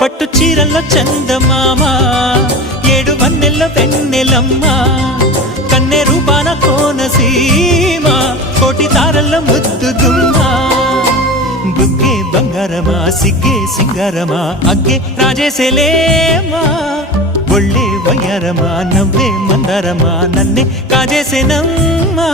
పట్టు చీరల్లో చందమామ ఏడు వన్నెల్లో వెన్నెలమ్మ కన్నె రూపాన కోనసీమ కోటి తారల్లో ముద్దు గుమ్మ బుగ్గే బంగారమా సిగ్గే సింగారమా అగ్గే రాజేసేలేమా ఒళ్ళే వయ్యారమా నవ్వే మందారమా నన్నే కాజేసేనమ్మా